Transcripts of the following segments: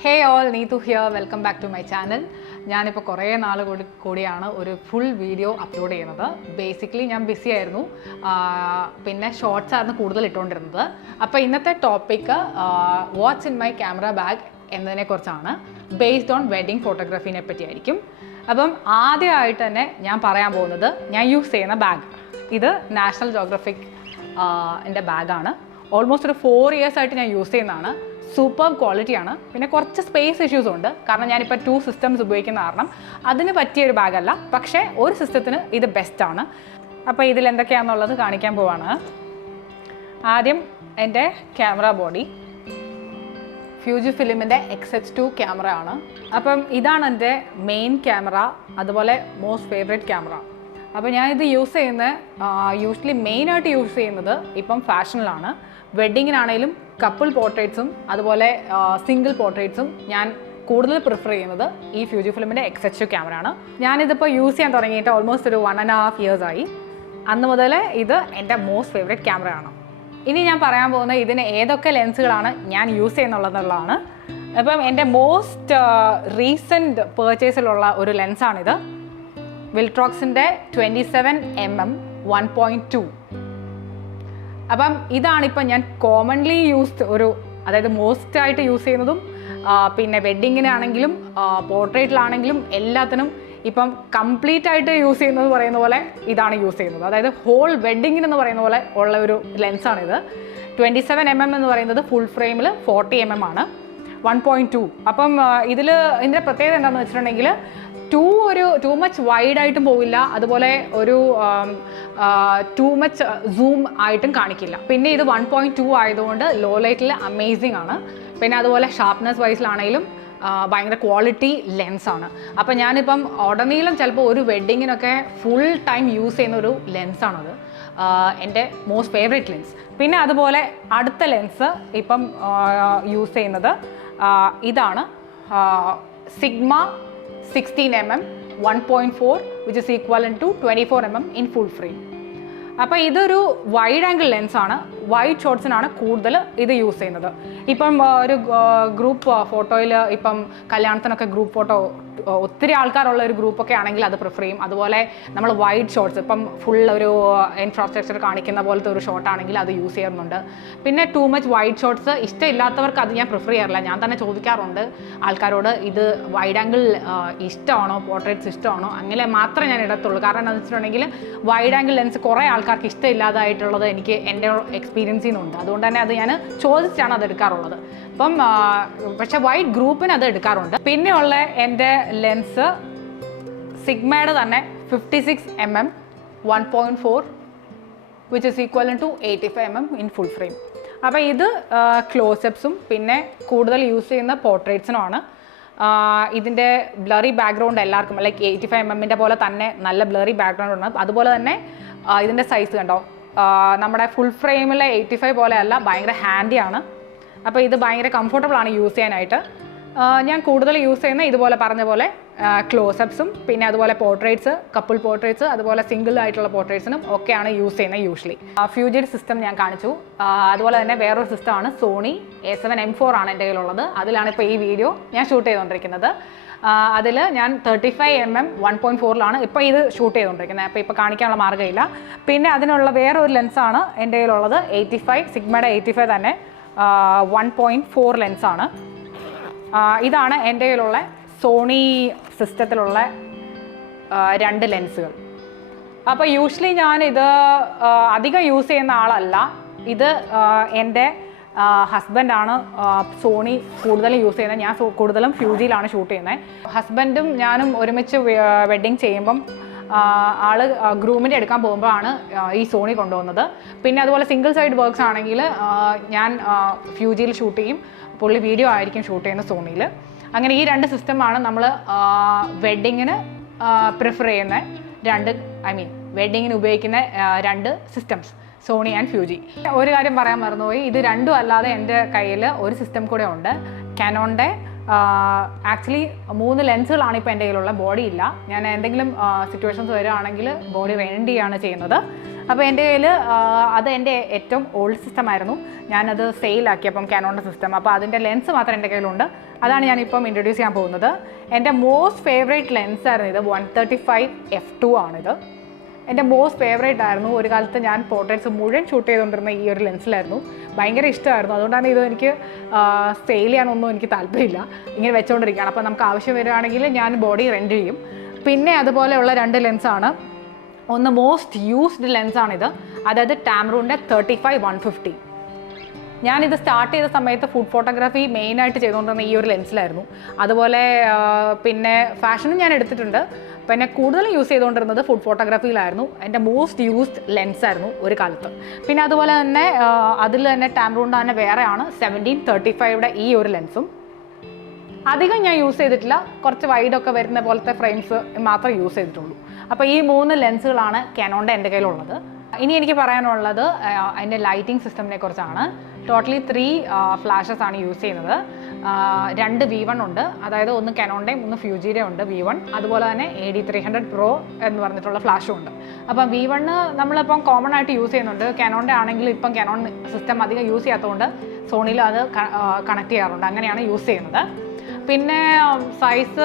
Hey all, Neetu here. Welcome back to my channel. ഞാനിപ്പോൾ കുറേ നാൾ കൂടിയാണ് ഒരു ഫുൾ വീഡിയോ അപ്ലോഡ് ചെയ്യുന്നത്. ബേസിക്കലി ഞാൻ ബിസി ആയിരുന്നു, പിന്നെ ഷോർട്സ് ആയിരുന്നു കൂടുതൽ ഇട്ടുകൊണ്ടിരുന്നത്. അപ്പോൾ ഇന്നത്തെ topic what's in my camera bag എന്നതിനെക്കുറിച്ചാണ്. ബേസ്ഡ് ഓൺ വെഡ്ഡിങ് ഫോട്ടോഗ്രാഫീനെ പറ്റിയായിരിക്കും. അപ്പം ആദ്യമായിട്ട് തന്നെ ഞാൻ പറയാൻ പോകുന്നത് ഞാൻ യൂസ് ചെയ്യുന്ന ബാഗ്. ഇത് നാഷണൽ ജോഗ്രഫിക് എൻ്റെ ബാഗാണ്. ഓൾമോസ്റ്റ് ഒരു 4 years ആയിട്ട് ഞാൻ യൂസ് ചെയ്യുന്നതാണ്. സൂപ്പർ ക്വാളിറ്റിയാണ്. പിന്നെ കുറച്ച് സ്പേസ് ഇഷ്യൂസ് ഉണ്ട്, കാരണം ഞാനിപ്പോൾ 2 systems ഉപയോഗിക്കുന്ന കാരണം അതിന് പറ്റിയൊരു ബാഗല്ല. പക്ഷേ ഒരു സിസ്റ്റത്തിന് ഇത് ബെസ്റ്റാണ്. അപ്പോൾ ഇതിലെന്തൊക്കെയാണെന്നുള്ളത് കാണിക്കാൻ പോവാണ്. ആദ്യം എൻ്റെ ക്യാമറ ബോഡി ഫ്യൂജി ഫിലിമിൻ്റെ XH2 ക്യാമറ ആണ്. അപ്പം ഇതാണ് എൻ്റെ മെയിൻ ക്യാമറ, അതുപോലെ മോസ്റ്റ് ഫേവറേറ്റ് ക്യാമറ. അപ്പോൾ ഞാനിത് യൂസ് ചെയ്യുന്നത് യൂഷ്വലി മെയിനായിട്ട് യൂസ് ചെയ്യുന്നത് ഇപ്പം ഫാഷനിലാണ്. വെഡ്ഡിങ്ങിനാണെങ്കിലും കപ്പിൾ പോർട്രേറ്റ്സും അതുപോലെ സിംഗിൾ പോർട്രേറ്റ്സും ഞാൻ കൂടുതൽ പ്രിഫർ ചെയ്യുന്നത് ഈ ഫ്യൂജി ഫിലിമിൻ്റെ XH2 ക്യാമറയാണ്. ഞാനിതിപ്പോൾ യൂസ് ചെയ്യാൻ തുടങ്ങിയിട്ട് ഓൾമോസ്റ്റ് ഒരു 1.5 years ആയി. അന്ന് മുതൽ ഇത് എൻ്റെ മോസ്റ്റ് ഫേവറേറ്റ് ക്യാമറയാണ്. ഇനി ഞാൻ പറയാൻ പോകുന്നത് ഇതിന് ഏതൊക്കെ ലെൻസുകളാണ് ഞാൻ യൂസ് ചെയ്യുന്നുള്ളതെന്നുള്ളതാണ്. അപ്പം എൻ്റെ മോസ്റ്റ് റീസെൻറ്റ് പേർച്ചേസിലുള്ള ഒരു ലെൻസാണിത്. വിൽട്രോക്സിൻ്റെ 27mm 1.2. അപ്പം ഇതാണിപ്പം ഞാൻ കോമൺലി യൂസ്ഡ് അതായത് മോസ്റ്റ് ആയിട്ട് യൂസ് ചെയ്യുന്നതും, പിന്നെ വെഡ്ഡിങ്ങിനാണെങ്കിലും പോർട്രേറ്റിലാണെങ്കിലും എല്ലാത്തിനും ഇപ്പം കംപ്ലീറ്റ് ആയിട്ട് യൂസ് ചെയ്യുന്നത് പറയുന്ന പോലെ ഇതാണ് യൂസ് ചെയ്യുന്നത്. അതായത് ഹോൾ വെഡ്ഡിങ്ങിനെന്ന് പറയുന്ന പോലെ ഉള്ള ഒരു ലെൻസാണിത്. 27mm എന്ന് പറയുന്നത് ഫുൾ ഫ്രെയിമിൽ 40mm ആണ്, 1.2. അപ്പം ഇതിൻ്റെ പ്രത്യേകത എന്താണെന്ന് വെച്ചിട്ടുണ്ടെങ്കിൽ ടു മച്ച് വൈഡായിട്ടും പോവില്ല, അതുപോലെ ഒരു ടു മച്ച് സൂം ആയിട്ടും കാണിക്കില്ല. പിന്നെ ഇത് 1.2 ആയതുകൊണ്ട് ലോ ലൈറ്റിൽ അമേസിങ് ആണ്. പിന്നെ അതുപോലെ ഷാർപ്നെസ് വൈസിലാണെങ്കിലും ഭയങ്കര ക്വാളിറ്റി ലെൻസാണ്. അപ്പം ഞാനിപ്പം ഉടനീളം ചിലപ്പോൾ ഒരു വെഡ്ഡിങ്ങിനൊക്കെ ഫുൾ ടൈം യൂസ് ചെയ്യുന്ന ഒരു ലെൻസാണത്, എൻ്റെ മോസ്റ്റ് ഫേവറേറ്റ് ലെൻസ്. പിന്നെ അതുപോലെ അടുത്ത ലെൻസ് ഇപ്പം യൂസ് ചെയ്യുന്നത് ഇതാണ്, sigma 16mm 1.4 which is equivalent to 24mm in full frame. അപ്പോൾ ഇതൊരു വൈഡ് ആംഗിൾ ലെൻസാണ്. വൈഡ് ഷോട്ട്സിനാണ് കൂടുതൽ ഇത് യൂസ് ചെയ്യുന്നത്. ഇപ്പം ഒരു ഗ്രൂപ്പ് ഫോട്ടോയിൽ, ഇപ്പം കല്യാണത്തിനൊക്കെ ഗ്രൂപ്പ് ഫോട്ടോ ഒത്തിരി ആൾക്കാരുള്ള ഒരു ഗ്രൂപ്പൊക്കെ ആണെങ്കിൽ അത് പ്രിഫർ ചെയ്യും. അതുപോലെ നമ്മൾ വൈഡ് ഷോട്ട്സ്, ഇപ്പം ഫുൾ ഒരു ഇൻഫ്രാസ്ട്രക്ചർ കാണിക്കുന്ന പോലത്തെ ഒരു ഷോട്ടാണെങ്കിൽ അത് യൂസ് ചെയ്യുന്നുണ്ട്. പിന്നെ ടു മച്ച് വൈഡ് ഷോട്ട്സ് ഇഷ്ടമില്ലാത്തവർക്ക് അത് ഞാൻ പ്രിഫർ ചെയ്യാറില്ല. ഞാൻ തന്നെ ചോദിക്കാറുണ്ട് ആൾക്കാരോട്, ഇത് വൈഡ് ആംഗിൾ ഇഷ്ടമാണോ, പോർട്രേറ്റ്സ് ഇഷ്ടമാണോ, അങ്ങനെ മാത്രമേ ഞാൻ ഇടത്തുള്ളൂ. കാരണം എന്താണെന്ന് വെച്ചിട്ടുണ്ടെങ്കിൽ വൈഡ് ആംഗിൾ ലെൻസ് കുറേ ആൾക്കാർക്ക് ഇഷ്ടമില്ലാതായിട്ടുള്ളത് എനിക്ക് എൻ്റെ എക്സ്പീരിയൻസിൽ നിന്നുണ്ട്. അതുകൊണ്ട് തന്നെ അത് ഞാൻ ചോദിച്ചാണ് അത് എടുക്കാറുള്ളത്. അപ്പം പക്ഷേ വൈഡ് ഗ്രൂപ്പിന് അത് എടുക്കാറുണ്ട്. പിന്നെയുള്ള എൻ്റെ ലെൻസ് സിഗ്മയുടെ തന്നെ 56mm 1.4 which is equivalent to 85mm in full frame. അപ്പോൾ ഇത് ക്ലോസപ്സും പിന്നെ കൂടുതൽ യൂസ് ചെയ്യുന്ന പോർട്രേറ്റ്സിനുമാണ്. ഇതിൻ്റെ ബ്ലറി ബാക്ക്ഗ്രൗണ്ട് എല്ലാവർക്കും ലൈക്ക് 85mm പോലെ തന്നെ നല്ല ബ്ലറി ബാക്ക്ഗ്രൗണ്ട് ഉണ്ട്. അതുപോലെ തന്നെ ഇതിൻ്റെ സൈസ് കണ്ടോ, നമ്മുടെ ഫുൾ ഫ്രെയിമിലെ 85 പോലെ അല്ല, ഭയങ്കര ഹാൻഡിയാണ്. അപ്പോൾ ഇത് ഭയങ്കര കംഫർട്ടബിൾ ആണ് യൂസ് ചെയ്യാനായിട്ട്. ഞാൻ കൂടുതൽ യൂസ് ചെയ്യുന്ന ഇതുപോലെ പറഞ്ഞ പോലെ ക്ലോസപ്സും പിന്നെ അതുപോലെ പോർട്രേറ്റ്സ്, കപ്പിൾ പോർട്രേറ്റ്സ്, അതുപോലെ സിംഗിൾ ആയിട്ടുള്ള പോർട്രേറ്റ്സിനും ഒക്കെയാണ് യൂസ് ചെയ്യുന്നത് യൂഷ്വലി. ഫ്യൂജിയുടെ സിസ്റ്റം ഞാൻ കാണിച്ചു. അതുപോലെ തന്നെ വേറൊരു സിസ്റ്റമാണ് സോണി A7 M4 ആണ് എൻ്റെ കയ്യിലുള്ളത്. അതിലാണ് ഇപ്പോൾ ഈ വീഡിയോ ഞാൻ ഷൂട്ട് ചെയ്തുകൊണ്ടിരിക്കുന്നത്. അതിൽ ഞാൻ 35mm 1.4ലാണ് ഇപ്പോൾ ഇത് ഷൂട്ട് ചെയ്തുകൊണ്ടിരിക്കുന്നത്. അപ്പോൾ ഇപ്പോൾ കാണിക്കാനുള്ള മാർഗ്ഗമില്ല. പിന്നെ അതിനുള്ള വേറൊരു ലെൻസാണ് എൻ്റെ കയ്യിലുള്ളത്, 85 സിഗ്മയുടെ 85 തന്നെ 1.4 ലെൻസാണ്. ഇതാണ് എൻ്റെ കയ്യിലുള്ള സോണി സിസ്റ്റത്തിലുള്ള 2 ലെൻസുകൾ. അപ്പോൾ യൂഷ്വലി ഞാനിത് അധികം യൂസ് ചെയ്യുന്ന ആളല്ല. ഇത് എൻ്റെ ഹസ്ബൻഡാണ് സോണി കൂടുതലും യൂസ് ചെയ്യുന്നത്. ഞാൻ കൂടുതലും ഫ്യൂജിയിലാണ് ഷൂട്ട് ചെയ്യുന്നത്. ഹസ്ബൻഡും ഞാനും ഒരുമിച്ച് വെഡ്ഡിങ് ചെയ്യുമ്പം ആള് ഗ്രൂമിൻ്റെ എടുക്കാൻ പോകുമ്പോഴാണ് ഈ സോണി കൊണ്ടുപോകുന്നത്. പിന്നെ അതുപോലെ സിംഗിൾ സൈഡ് വർക്ക്സ് ആണെങ്കിൽ ഞാൻ ഫ്യൂജിയിൽ ഷൂട്ട് ചെയ്യും, പുള്ളി വീഡിയോ ആയിരിക്കും ഷൂട്ട് ചെയ്യുന്ന സോണിയിൽ. അങ്ങനെ ഈ 2 സിസ്റ്റമാണ് നമ്മൾ വെഡ്ഡിങ്ങിന് പ്രിഫർ ചെയ്യുന്ന വെഡ്ഡിങ്ങിന് ഉപയോഗിക്കുന്ന 2 സിസ്റ്റംസ്, സോണി ആൻഡ് ഫ്യൂജി. ഒരു കാര്യം പറയാൻ മറന്നുപോയി, ഇത് രണ്ടും അല്ലാതെ എൻ്റെ കയ്യിൽ ഒരു സിസ്റ്റം കൂടെ ഉണ്ട്, കാനോണിൻ്റെ. ആക്ച്വലി 3 ലെൻസുകളാണ് ഇപ്പോൾ എൻ്റെ കയ്യിലുള്ള, ബോഡി ഇല്ല. ഞാൻ എന്തെങ്കിലും സിറ്റുവേഷൻസ് വരികയാണെങ്കിൽ ബോഡി വേണ്ടിയാണ് ചെയ്യുന്നത്. അപ്പോൾ എൻ്റെ കയ്യിൽ അത് എൻ്റെ ഏറ്റവും ഓൾഡ് സിസ്റ്റം ആയിരുന്നു. ഞാനത് സെയിലാക്കി അപ്പം കാനോണിൻ്റെ സിസ്റ്റം. അപ്പോൾ അതിൻ്റെ ലെൻസ് മാത്രം എൻ്റെ കയ്യിലുണ്ട്. അതാണ് ഞാനിപ്പം ഇൻട്രൊഡ്യൂസ് ചെയ്യാൻ പോകുന്നത്. എൻ്റെ മോസ്റ്റ് ഫേവറേറ്റ് ലെൻസായിരുന്നു ഇത്. 135 f2 ആണിത്. എൻ്റെ മോസ്റ്റ് ഫേവറേറ്റ് ആയിരുന്നു. ഒരു കാലത്ത് ഞാൻ പോർട്രേറ്റ്സ് മുഴുവൻ ഷൂട്ട് ചെയ്തുകൊണ്ടിരുന്ന ഈ ഒരു ലെൻസിലായിരുന്നു. ഭയങ്കര ഇഷ്ടമായിരുന്നു. അതുകൊണ്ടാണ് ഇത് എനിക്ക് സെയിൽ ചെയ്യാനൊന്നും എനിക്ക് താല്പര്യമില്ല. ഇങ്ങനെ വെച്ചുകൊണ്ടിരിക്കുകയാണ്. അപ്പോൾ നമുക്ക് ആവശ്യം വരികയാണെങ്കിൽ ഞാൻ ബോഡി റെൻറ്റ് ചെയ്യും. പിന്നെ അതുപോലെയുള്ള 2 ലെൻസാണ്. ഒന്ന് മോസ്റ്റ് യൂസ്ഡ് ലെൻസാണിത്. അതായത് ടാമറൂണിൻ്റെ 35-150. ഞാനിത് സ്റ്റാർട്ട് ചെയ്ത സമയത്ത് ഫുഡ് ഫോട്ടോഗ്രാഫി മെയിനായിട്ട് ചെയ്തുകൊണ്ടിരുന്ന ഈ ഒരു ലെൻസിലായിരുന്നു. അതുപോലെ പിന്നെ ഫാഷനും ഞാൻ എടുത്തിട്ടുണ്ട്. പിന്നെ കൂടുതലും യൂസ് ചെയ്തുകൊണ്ടിരുന്നത് ഫുഡ് ഫോട്ടോഗ്രാഫിയിലായിരുന്നു. എൻ്റെ മോസ്റ്റ് യൂസ്ഡ് ലെൻസായിരുന്നു ഒരു കാലത്ത്. പിന്നെ അതുപോലെ തന്നെ അതിൽ തന്നെ ടാമറൂണിൻ്റെ തന്നെ വേറെയാണ് 17-35യുടെ ഈ ഒരു ലെൻസും. അധികം ഞാൻ യൂസ് ചെയ്തിട്ടില്ല. കുറച്ച് വൈഡൊക്കെ വരുന്ന പോലത്തെ ഫ്രെയിംസ് മാത്രമേ യൂസ് ചെയ്തിട്ടുള്ളൂ. അപ്പോൾ ഈ 3 ലെൻസുകളാണ് കാനോണിൻ്റെ എൻ്റെ കയ്യിലുള്ളത്. ഇനി എനിക്ക് പറയാനുള്ളത് അതിൻ്റെ ലൈറ്റിംഗ് സിസ്റ്റത്തിനെ കുറിച്ചാണ്. ടോട്ടലി 3 ഫ്ലാഷസ് ആണ് യൂസ് ചെയ്യുന്നത്. 2 V1 ഉണ്ട്. അതായത് ഒന്ന് കാനോണിൻ്റെയും ഒന്ന് ഫ്യൂജിയുടെ ഉണ്ട് V1. അതുപോലെ തന്നെ AD300 Pro എന്ന് പറഞ്ഞിട്ടുള്ള ഫ്ലാഷും ഉണ്ട്. അപ്പം V1 നമ്മളിപ്പം കോമൺ ആയിട്ട് യൂസ് ചെയ്യുന്നുണ്ട്. കാനോണിൻ്റെ ആണെങ്കിൽ ഇപ്പം കാനോൺ സിസ്റ്റം അധികം യൂസ് ചെയ്യാത്തതുകൊണ്ട് സോണിയിൽ അത് കണക്ട് ചെയ്യാറുണ്ട്. അങ്ങനെയാണ് യൂസ് ചെയ്യുന്നത്. പിന്നെ സൈസ്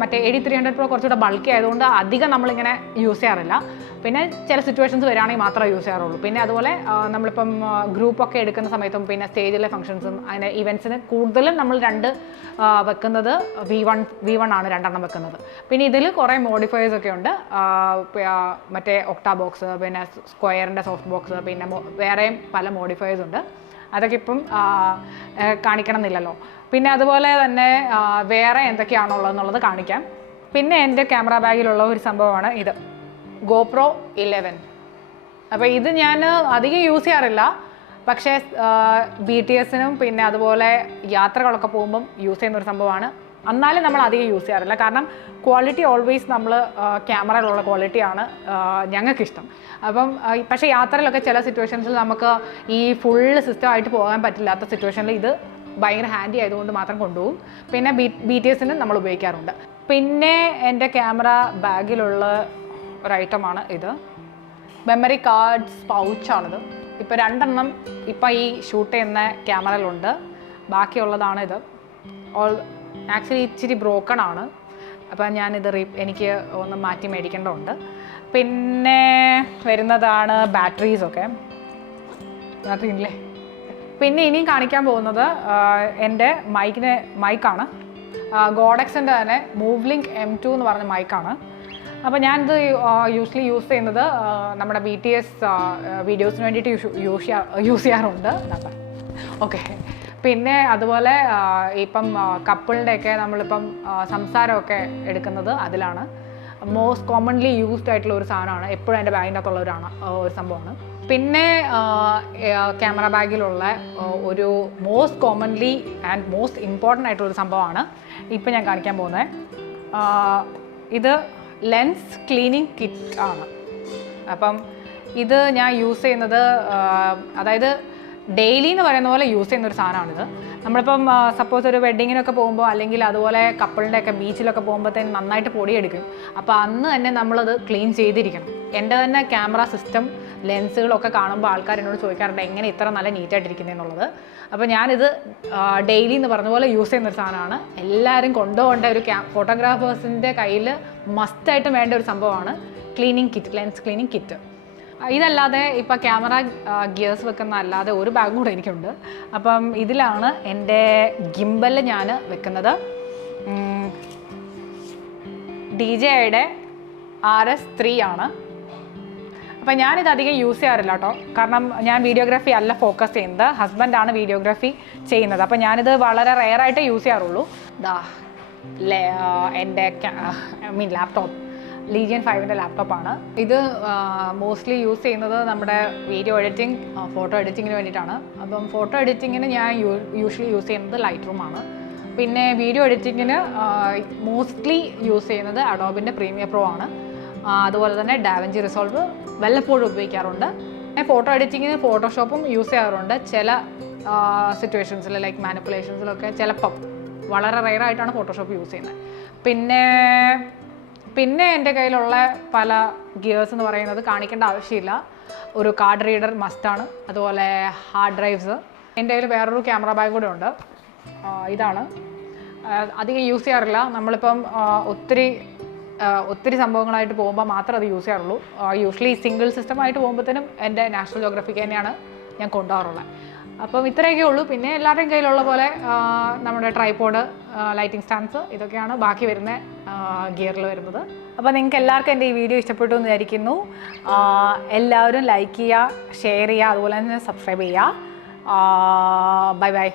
മറ്റേ AD300 Pro കുറച്ചുകൂടെ ബൾക്കി ആയതുകൊണ്ട് അധികം നമ്മളിങ്ങനെ യൂസ് ചെയ്യാറില്ല. പിന്നെ ചില സിറ്റുവേഷൻസ് വരികയാണെങ്കിൽ മാത്രമേ യൂസ് ചെയ്യാറുള്ളൂ. പിന്നെ അതുപോലെ നമ്മളിപ്പം ഗ്രൂപ്പൊക്കെ എടുക്കുന്ന സമയത്തും പിന്നെ സ്റ്റേജിലെ ഫംഗ്ഷൻസും അതിന് ഇവൻറ്റ്സിന് കൂടുതലും നമ്മൾ 2 വെക്കുന്നത് V1 ആണ് 2 വെക്കുന്നത്. പിന്നെ ഇതിൽ കുറേ മോഡിഫയേഴ്സ് ഒക്കെ ഉണ്ട്. മറ്റേ ഒക്ടാ ബോക്സ്, പിന്നെ സ്ക്വയറിൻ്റെ സോഫ്റ്റ് ബോക്സ്, പിന്നെ വേറെയും പല മോഡിഫയേഴ്സ് ഉണ്ട്. അതൊക്കെ ഇപ്പം കാണിക്കണം എന്നില്ലല്ലോ. പിന്നെ അതുപോലെ തന്നെ വേറെ എന്തൊക്കെയാണുള്ളതെന്നുള്ളത് കാണിക്കാം. പിന്നെ എൻ്റെ ക്യാമറ ബാഗിലുള്ള ഒരു സംഭവമാണ് ഇത്, GoPro 11. അപ്പോൾ ഇത് ഞാൻ അധികം യൂസ് ചെയ്യാറില്ല. പക്ഷേ BTSനും പിന്നെ അതുപോലെ യാത്രകളൊക്കെ പോകുമ്പം യൂസ് ചെയ്യുന്ന ഒരു സംഭവമാണ്. എന്നാലും നമ്മൾ അധികം യൂസ് ചെയ്യാറില്ല. കാരണം ക്വാളിറ്റി ഓൾവേസ് നമ്മൾ ക്യാമറയിലുള്ള ക്വാളിറ്റിയാണ് ഞങ്ങൾക്കിഷ്ടം. അപ്പം പക്ഷേ യാത്രയിലൊക്കെ ചില സിറ്റുവേഷൻസിൽ നമുക്ക് ഈ ഫുള്ള് സിസ്റ്റമായിട്ട് പോകാൻ പറ്റില്ലാത്ത സിറ്റുവേഷനിൽ ഇത് ഭയങ്കര ഹാൻഡി ആയതുകൊണ്ട് മാത്രം കൊണ്ടുപോകും. പിന്നെ BTSന് നമ്മൾ ഉപയോഗിക്കാറുണ്ട്. പിന്നെ എൻ്റെ ക്യാമറ ബാഗിലുള്ള ഒരു ഐറ്റമാണ് ഇത്, മെമ്മറി കാർഡ്സ് പൗച്ചാണിത്. ഇപ്പോൾ 2 ഇപ്പോൾ ഈ ഷൂട്ട് ചെയ്യുന്ന ക്യാമറയിലുണ്ട്. ബാക്കിയുള്ളതാണ് ഇത്. ആക്ച്വലി ഇച്ചിരി ബ്രോക്കൺ ആണ്. അപ്പം ഞാനിത് എനിക്ക് ഒന്ന് മാറ്റി മേടിക്കേണ്ടതുണ്ട്. പിന്നെ വരുന്നതാണ് ബാറ്ററീസൊക്കെ. ബാറ്ററി ഇല്ലേ. പിന്നെ ഇനിയും കാണിക്കാൻ പോകുന്നത് എൻ്റെ മൈക്കാണ്. ഗോഡെക്സിൻ്റെ തന്നെ മൂവ്ലിങ്ക് M2 എന്ന് പറഞ്ഞ മൈക്കാണ്. അപ്പോൾ ഞാനിത് യൂസ്വലി യൂസ് ചെയ്യുന്നത് നമ്മുടെ BTS വീഡിയോസിന് വേണ്ടിയിട്ട് യൂസ് ചെയ്യാറുണ്ട്. ഓക്കെ. പിന്നെ അതുപോലെ ഇപ്പം കപ്പിളിൻ്റെയൊക്കെ നമ്മളിപ്പം സംസാരമൊക്കെ എടുക്കുന്നത് അതിലാണ്. മോസ്റ്റ് കോമൺലി യൂസ്ഡ് ആയിട്ടുള്ള ഒരു സാധനമാണ്. എപ്പോഴും എൻ്റെ ബാഗിൻ്റെ അകത്തുള്ള ഒരു സംഭവമാണ്. പിന്നെ ക്യാമറ ബാഗിലുള്ള ഒരു most commonly and most important ആയിട്ടുള്ളൊരു സംഭവമാണ് ഇപ്പം ഞാൻ കാണിക്കാൻ പോകുന്നത്. ഇത് ലെൻസ് ക്ലീനിങ് കിറ്റ് ആണ്. അപ്പം ഇത് ഞാൻ യൂസ് ചെയ്യുന്നത് അതായത് ഡെയിലി എന്ന് പറയുന്ന പോലെ യൂസ് ചെയ്യുന്ന ഒരു സാധനമാണിത്. നമ്മളിപ്പം സപ്പോസ് ഒരു വെഡ്ഡിങ്ങിനൊക്കെ പോകുമ്പോൾ അല്ലെങ്കിൽ അതുപോലെ കപ്പിളിൻ്റെയൊക്കെ ബീച്ചിലൊക്കെ പോകുമ്പോഴത്തേന് നന്നായിട്ട് പൊടിയെടുക്കും. അപ്പോൾ അന്ന് തന്നെ നമ്മളത് ക്ലീൻ ചെയ്തിരിക്കണം. എൻ്റെ തന്നെ ക്യാമറ സിസ്റ്റം ലെൻസുകളൊക്കെ കാണുമ്പോൾ ആൾക്കാർ എന്നോട് ചോദിക്കാറുണ്ട് എങ്ങനെ ഇത്ര നല്ല നീറ്റായിട്ടിരിക്കുന്നതെന്നുള്ളത്. അപ്പോൾ ഞാനിത് ഡെയിലി എന്ന് പറഞ്ഞ പോലെ യൂസ് ചെയ്യുന്നൊരു സാധനമാണ്. എല്ലാവരും കൊണ്ടുപോകേണ്ട ഒരു ഫോട്ടോഗ്രാഫേഴ്സിൻ്റെ കയ്യിൽ മസ്റ്റായിട്ടും വേണ്ട ഒരു സംഭവമാണ് cleaning kit, lens cleaning kit. ഇതല്ലാതെ ഇപ്പോൾ ക്യാമറ ഗിയേഴ്സ് വെക്കുന്ന അല്ലാതെ ഒരു ബാഗ് കൂടെ എനിക്കുണ്ട്. അപ്പം ഇതിലാണ് എൻ്റെ ഗിംബൽ ഞാൻ വെക്കുന്നത്. DJIയുടെ RS3 ആണ്. അപ്പം ഞാനിത് അധികം യൂസ് ചെയ്യാറില്ല കേട്ടോ. കാരണം ഞാൻ വീഡിയോഗ്രാഫി അല്ല ഫോക്കസ് ചെയ്യുന്നത്, ഹസ്ബൻഡാണ് വീഡിയോഗ്രാഫി ചെയ്യുന്നത്. അപ്പം ഞാനിത് വളരെ റെയറായിട്ടേ യൂസ് ചെയ്യാറുള്ളൂ. എൻ്റെ ലാപ്ടോപ്പ് Legion 5ൻ്റെ ലാപ്ടോപ്പാണ്. ഇത് മോസ്റ്റ്ലി യൂസ് ചെയ്യുന്നത് നമ്മുടെ വീഡിയോ എഡിറ്റിംഗ്, ഫോട്ടോ എഡിറ്റിങ്ങിന് വേണ്ടിയിട്ടാണ്. അപ്പം ഫോട്ടോ എഡിറ്റിങ്ങിന് ഞാൻ യൂഷ്വലി യൂസ് ചെയ്യുന്നത് Lightroom ആണ്. പിന്നെ വീഡിയോ എഡിറ്റിങ്ങിന് മോസ്റ്റ്ലി യൂസ് ചെയ്യുന്നത് അഡോബിൻ്റെ പ്രീമിയർ പ്രോ ആണ്. അതുപോലെ തന്നെ ഡാവിഞ്ചി റിസോൾവ് വല്ലപ്പോഴും ഉപയോഗിക്കാറുണ്ട്. ഫോട്ടോ എഡിറ്റിങ്ങിന് ഫോട്ടോഷോപ്പും യൂസ് ചെയ്യാറുണ്ട് ചില സിറ്റുവേഷൻസിൽ, ലൈക്ക് മാനിപ്പുലേഷൻസിലൊക്കെ ചിലപ്പം. വളരെ റെയറായിട്ടാണ് ഫോട്ടോഷോപ്പ് യൂസ് ചെയ്യുന്നത്. പിന്നെ എൻ്റെ കയ്യിലുള്ള പല ഗിയേഴ്സ് എന്ന് പറയുന്നത് കാണിക്കേണ്ട ആവശ്യമില്ല. ഒരു കാർഡ് റീഡർ മസ്റ്റാണ്, അതുപോലെ ഹാർഡ് ഡ്രൈവ്സ്. എൻ്റെ കയ്യിൽ വേറൊരു ക്യാമറ ബാഗ് കൂടെ ഉണ്ട്. ഇതാണ്, അധികം യൂസ് ചെയ്യാറില്ല. നമ്മളിപ്പം ഒത്തിരി സംഭവങ്ങളായിട്ട് പോകുമ്പോൾ മാത്രം അത് യൂസ് ചെയ്യാറുള്ളൂ. യൂഷ്വലി സിംഗിൾ സിസ്റ്റമായിട്ട് പോകുമ്പോഴത്തേനും എൻ്റെ നാഷണൽ ജോഗ്രഫിക്ക് തന്നെയാണ് ഞാൻ കൊണ്ടുപോകാറുള്ളത്. അപ്പം ഇത്രയൊക്കെ ഉള്ളൂ. പിന്നെ എല്ലാവരുടെയും കയ്യിലുള്ള പോലെ നമ്മുടെ ട്രൈപോഡ്, ലൈറ്റിംഗ് സ്റ്റാൻഡ്സ്, ഇതൊക്കെയാണ് ബാക്കി വരുന്ന ഗിയറിൽ വരുന്നത്. അപ്പോൾ നിങ്ങൾക്ക് എല്ലാവർക്കും എൻ്റെ ഈ വീഡിയോ ഇഷ്ടപ്പെട്ടു എന്ന് വിചാരിക്കുന്നു. എല്ലാവരും ലൈക്ക് ചെയ്യുക, ഷെയർ ചെയ്യുക, അതുപോലെ തന്നെ സബ്സ്ക്രൈബ് ചെയ്യുക. Bye bye.